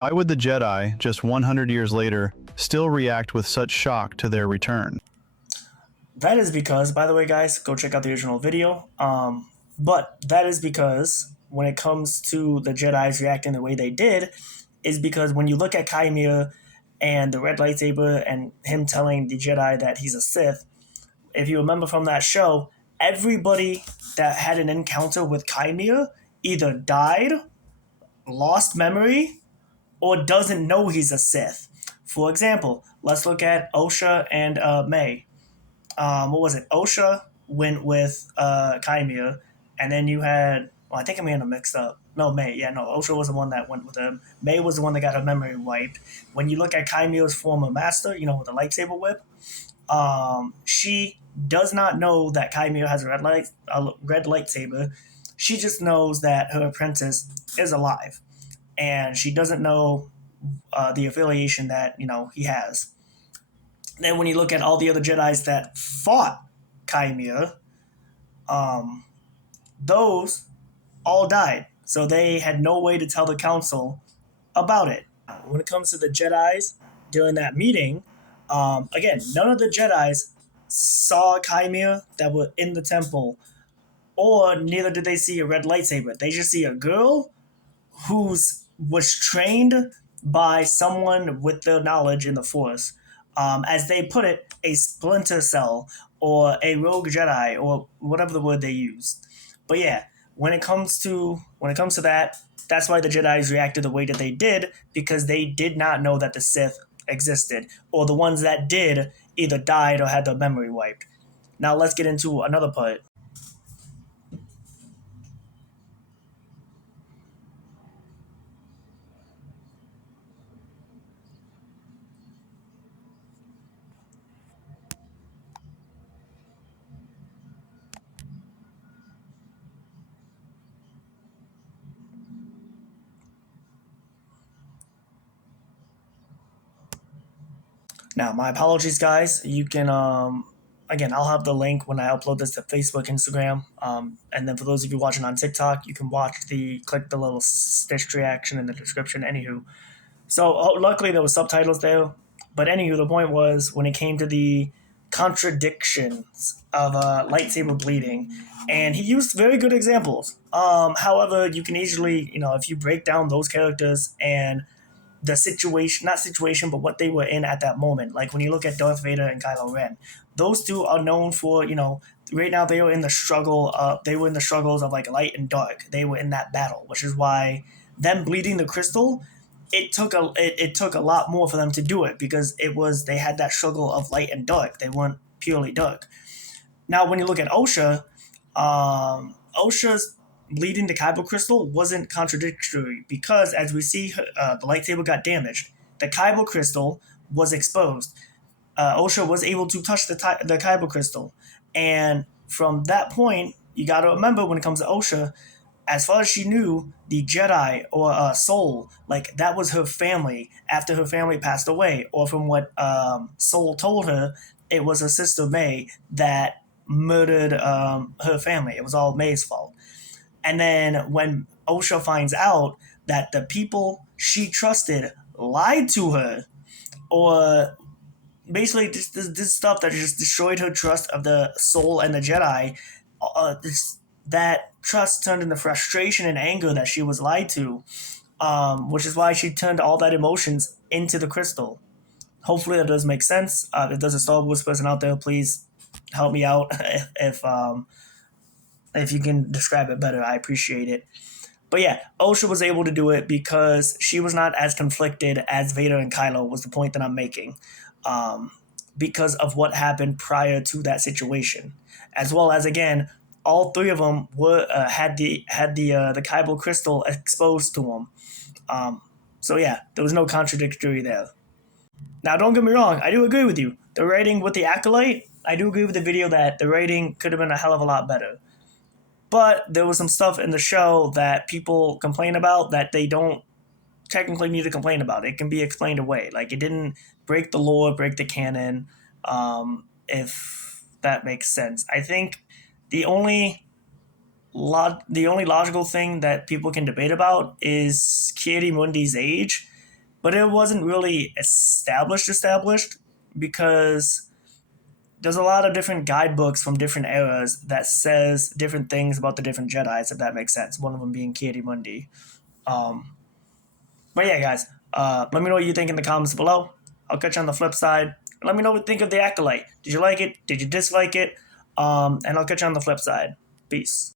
Why would the Jedi, just 100 years later, still react with such shock to their return? That is because, by the way, guys, go check out the original video. But that is because when it comes to the Jedi's reacting the way they did, is because when you look at Kymir and the red lightsaber and him telling the Jedi that he's a Sith, if you remember from that show, everybody that had an encounter with Kymir either died, lost memory, or doesn't know he's a Sith. For example, let's look at Osha and May. What was it? Osha went with Kymir, and then you had. Well, I think I'm getting them mixed up. No, May. Yeah, no. Osha was the one that went with him. May was the one that got her memory wiped. When you look at Kymir's former master, with the lightsaber whip, she does not know that Kymir has a red lightsaber. She just knows that her apprentice is alive, and she doesn't know the affiliation that he has. Then when you look at all the other Jedi's that fought Kymir, um, those all died. So they had no way to tell the council about it. When it comes to the Jedi's during that meeting, again, none of the Jedi's saw Kymir that were in the temple, or neither did they see a red lightsaber. They just see a girl who's was trained by someone with the knowledge in the Force. As they put it, a splinter cell or a rogue Jedi or whatever the word they use. But yeah, when it comes to that, that's why the Jedi's reacted the way that they did, because they did not know that the Sith existed, or the ones that did either died or had their memory wiped. Now let's get into another part. Now, my apologies, guys. You can again, I'll have the link when I upload this to Facebook, Instagram, and then for those of you watching on TikTok, you can click the little stitched reaction in the description. Anywho, so luckily there was subtitles there, but anywho, the point was when it came to the contradictions of lightsaber bleeding, and he used very good examples. However, you can easily, if you break down those characters and the situation, not situation, but what they were in at that moment. Like when you look at Darth Vader and Kylo Ren, those two are known for, right now they were in the struggle. They were in the struggles of like light and dark. They were in that battle, which is why them bleeding the crystal, it took a lot more for them to do it, because they had that struggle of light and dark. They weren't purely dark. Now, when you look at Osha, Osha's bleeding the kyber crystal wasn't contradictory, because as we see, the lightsaber got damaged. The kyber crystal was exposed. Osha was able to touch the kyber crystal, and from that point, you got to remember when it comes to Osha, as far as she knew, the Jedi or Soul, like that was her family after her family passed away, or from what Soul told her, it was her sister May that murdered her family. It was all May's fault. And then when Osha finds out that the people she trusted lied to her, or basically this stuff that just destroyed her trust of the Soul and the Jedi, that trust turned into frustration and anger that she was lied to, which is why she turned all that emotions into the crystal. Hopefully that does make sense. If there's a Star Wars person out there, please help me out. If you can describe it better, I appreciate it. But yeah, Osha was able to do it because she was not as conflicted as Vader and Kylo, was the point that I'm making, because of what happened prior to that situation, as well as, again, all three of them were had the Kyber crystal exposed to them. So yeah, there was no contradictory there. Now, don't get me wrong, I do agree with you. The writing with the Acolyte, I do agree with the video that the writing could have been a hell of a lot better. But there was some stuff in the show that people complain about that they don't technically need to complain about. It can be explained away. Like, it didn't break the lore, break the canon, if that makes sense. I think the only the only logical thing that people can debate about is Kieri Mundi's age. but it wasn't really established because there's a lot of different guidebooks from different eras that says different things about the different Jedi's, if that makes sense. One of them being Katie Mundi. Um, but yeah, guys, let me know what you think in the comments below. I'll catch you on the flip side. Let me know what you think of the Acolyte. Did you like it? Did you dislike it? And I'll catch you on the flip side. Peace.